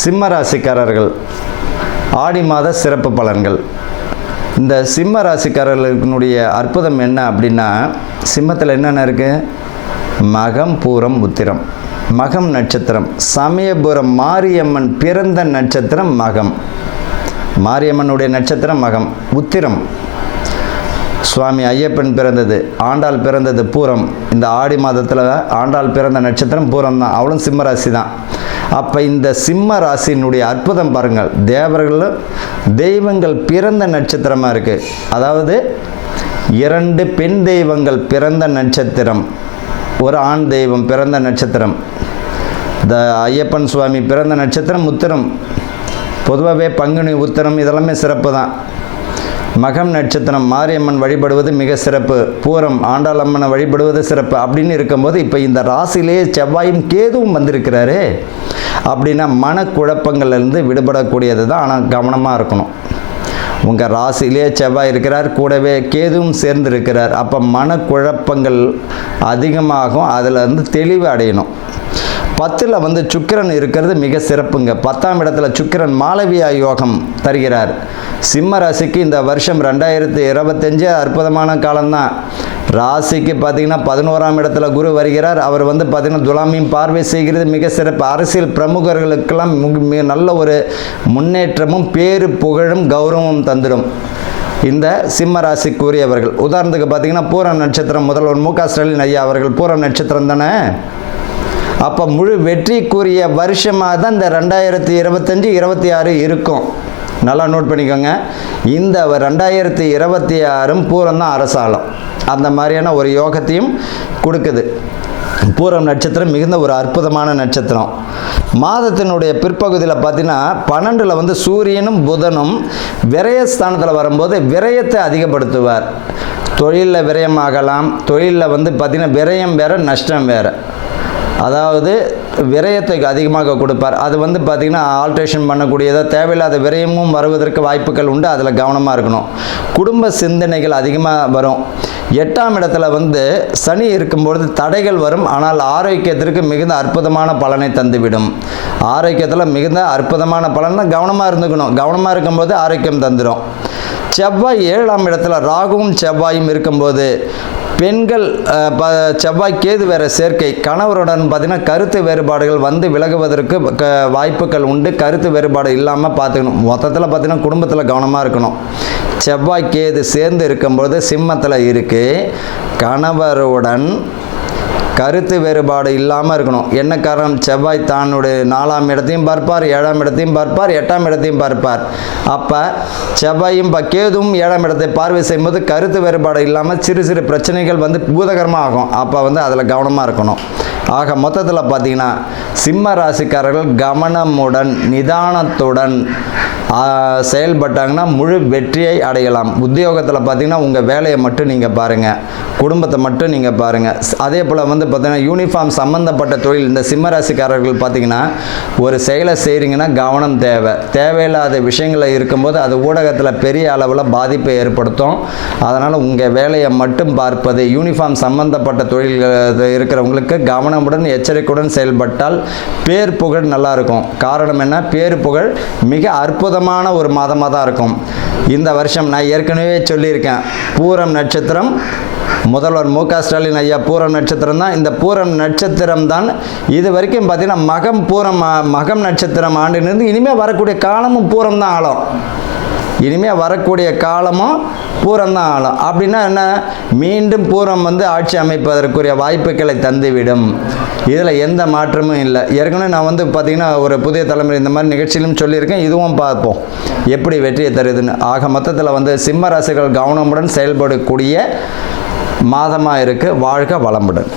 சிம்ம ராசிக்காரர்கள் ஆடி மாத சிறப்பு பலன்கள். இந்த சிம்ம ராசிக்காரர்களுடைய அற்புதம் என்ன அப்படின்னா, சிம்மத்தில் என்னென்ன இருக்குது? மகம், பூரம், உத்திரம். மகம் நட்சத்திரம் சமயபுரம் மாரியம்மன் பிறந்த நட்சத்திரம் மகம். மாரியம்மனுடைய நட்சத்திரம் மகம். உத்திரம் சுவாமி ஐயப்பன் பிறந்தது, ஆண்டாள் பிறந்தது பூரம். இந்த ஆடி மாதத்தில் ஆண்டாள் பிறந்த நட்சத்திரம் பூரம் தான், அவளும் சிம்ம ராசி தான். அப்போ இந்த சிம்ம ராசியினுடைய அற்புதம் பாருங்கள். தெய்வங்கள் பிறந்த நட்சத்திரமாக இருக்குது. அதாவது 2 பெண் தெய்வங்கள் பிறந்த நட்சத்திரம், ஒரு ஆண் தெய்வம் பிறந்த நட்சத்திரம். ஐயப்பன் சுவாமி பிறந்த நட்சத்திரம் உத்திரம். பொதுவாகவே பங்குனி, உத்திரம் இதெல்லாமே சிறப்பு தான். மகம் நட்சத்திரம் மாரியம்மன் வழிபடுவது மிக சிறப்பு. பூரம் ஆண்டாள் அம்மனை வழிபடுவது சிறப்பு. அப்படின்னு இருக்கும்போது இப்போ இந்த ராசியிலே செவ்வாயும் கேதுவும் வந்திருக்கிறாரு அப்படின்னா மனக்குழப்பங்கள்லேருந்து விடுபடக்கூடியது தான். ஆனால் கவனமாக இருக்கணும். உங்கள் ராசியிலே செவ்வாய் இருக்கிறார், கூடவே கேதுவும் சேர்ந்து இருக்கிறார். அப்போ மனக்குழப்பங்கள் அதிகமாகும், அதில் தெளிவு அடையணும். 10ல் சுக்கிரன் இருக்கிறது மிக சிறப்புங்க. 10ஆம் இடத்துல சுக்கிரன் மாளவியா யோகம் தருகிறார். சிம்ம ராசிக்கு இந்த வருஷம் 2025 அற்புதமான காலம்தான். ராசிக்கு பார்த்திங்கன்னா 11ஆம் இடத்துல குரு வருகிறார். அவர் பார்த்திங்கன்னா துலாமையும் பார்வை செய்கிறது மிக சிறப்பு. அரசியல் பிரமுகர்களுக்கெல்லாம் நல்ல ஒரு முன்னேற்றமும் பேரு புகழும் கௌரவமும் தந்துடும் இந்த சிம்ம ராசிக்குரியவர்கள். உதாரணத்துக்கு பார்த்திங்கன்னா பூரம் நட்சத்திரம் முதல்வர் மு.க. ஸ்டாலின் ஐயா அவர்கள் பூரம் நட்சத்திரம் தானே. அப்போ முழு வெற்றிக்குரிய வருஷமாக தான் இந்த 2025-26 இருக்கும். நல்லா நோட் பண்ணிக்கோங்க. இந்த 2026 பூரம் தான் அரசாலம். அந்த மாதிரியான ஒரு யோகத்தையும் கொடுக்குது. பூரம் நட்சத்திரம் மிகுந்த ஒரு அற்புதமான நட்சத்திரம். மாதத்தினுடைய பிற்பகுதியில் பார்த்தீங்கன்னா 12ல் சூரியனும் புதனும் விரயஸ்தானத்தில் வரும்போது விரயத்தை அதிகப்படுத்துவார். தொழிலில் விரயமாகலாம். தொழிலில் பார்த்திங்கன்னா விரயம் வேறு, நஷ்டம் வேறு. அதாவது விரயத்தை அதிகமாக கொடுப்பார். அது பார்த்திங்கன்னா ஆல்ட்ரேஷன் பண்ணக்கூடியதோ தேவையில்லாத விரயமும் வருவதற்கு வாய்ப்புகள் உண்டு. அதில் கவனமாக இருக்கணும். குடும்ப சிந்தனைகள் அதிகமாக வரும். 8ஆம் இடத்துல சனி இருக்கும்பொழுது தடைகள் வரும். ஆனால் ஆரோக்கியத்திற்கு மிகுந்த அற்புதமான பலனை தந்துவிடும். ஆரோக்கியத்தில் மிகுந்த அற்புதமான பலன் தான். கவனமாக இருந்துக்கணும். கவனமாக இருக்கும்போது ஆரோக்கியம் தந்துடும். செவ்வாய் 7ஆம் இடத்துல ராகுவும் செவ்வாயும் இருக்கும்போது பெண்கள் செவ்வாய் கேது வேற சேர்க்கை. கணவருடன் பார்த்திங்கன்னா கருத்து வேறுபாடுகள் விலகுவதற்கு வாய்ப்புகள் உண்டு. கருத்து வேறுபாடு இல்லாமல் பார்த்துக்கணும். மொத்தத்தில் பார்த்திங்கன்னா குடும்பத்தில் கவனமாக இருக்கணும். செவ்வாய் கேது சேர்ந்து இருக்கும்போது சிம்மத்தில் இருக்குது. கணவருடன் கருத்து வேறுபாடு இல்லாமல் இருக்கணும். என்ன காரணம்? செவ்வாய் தன்னுடைய 4ஆம் இடத்தையும் பார்ப்பார், 7ஆம் இடத்தையும் பார்ப்பார், 8ஆம் இடத்தையும் பார்ப்பார். அப்போ செவ்வாயும் கேதுவும் 7ஆம் இடத்தை பார்வை செய்யும்போது கருத்து வேறுபாடு இல்லாமல் சிறு சிறு பிரச்சனைகள் பூதகரமாக ஆகும். அப்போ அதில் கவனமாக இருக்கணும். ஆக மொத்தத்தில் பார்த்திங்கன்னா சிம்ம ராசிக்காரர்கள் கவனமுடன் நிதானத்துடன் செயல்பட்டாங்கன்னா முழு வெற்றியை அடையலாம். உத்தியோகத்தில் பார்த்திங்கன்னா உங்கள் வேலையை மட்டும் நீங்கள் பாருங்கள், குடும்பத்தை மட்டும் நீங்கள் பாருங்கள். அதே போல் பார்த்திங்கன்னா யூனிஃபார்ம் சம்மந்தப்பட்ட தொழில் இந்த சிம்ம ராசிக்காரர்கள் பார்த்திங்கன்னா ஒரு செயலை செய்கிறீங்கன்னா கவனம் தேவை. தேவையில்லாத விஷயங்களில் இருக்கும்போது அது ஊடகத்தில் பெரிய அளவில் பாதிப்பை ஏற்படுத்தும். அதனால் உங்கள் வேலையை மட்டும் பார்ப்பது. யூனிஃபார்ம் சம்மந்தப்பட்ட தொழில்கள் இருக்கிறவங்களுக்கு கவனமுடன் எச்சரிக்கையுடன் செயல்பட்டால் பேர் புகழ் நல்லாயிருக்கும். காரணம் என்ன? பேர் புகழ் மிக அற்புதமான ஒரு மாதமாக தான் இருக்கும் இந்த வருஷம். நான் ஏற்கனவே சொல்லியிருக்கேன், பூரம் நட்சத்திரம் முதல்வர் மு.க. ஸ்டாலின் ஐயா பூரம் நட்சத்திரம் தான். இந்த பூரம் நட்சத்திரம் தான் இது வரைக்கும் பார்த்திங்கன்னா மகம் நட்சத்திரம் ஆண்டிலிருந்து இனிமேல் வரக்கூடிய காலமும் பூரம் தான் ஆளும். இனிமேல் வரக்கூடிய காலமும் பூரம் தான் ஆளும். அப்படின்னா என்ன? மீண்டும் பூரம் ஆட்சி அமைப்பதற்குரிய வாய்ப்புகளை தந்துவிடும். இதில் எந்த மாற்றமும் இல்லை. ஏற்கனவே நான் பார்த்திங்கன்னா ஒரு புதிய தலைமுறை இந்த மாதிரி நிகழ்ச்சியிலும் சொல்லியிருக்கேன். இதுவும் பார்ப்போம் எப்படி வெற்றியை தருதுன்னு. ஆக மொத்தத்தில் சிம்ம ராசிகள் கவனமுடன் செயல்படக்கூடிய மாதமாக இருக்குது. வாழ்க வளமுடன்.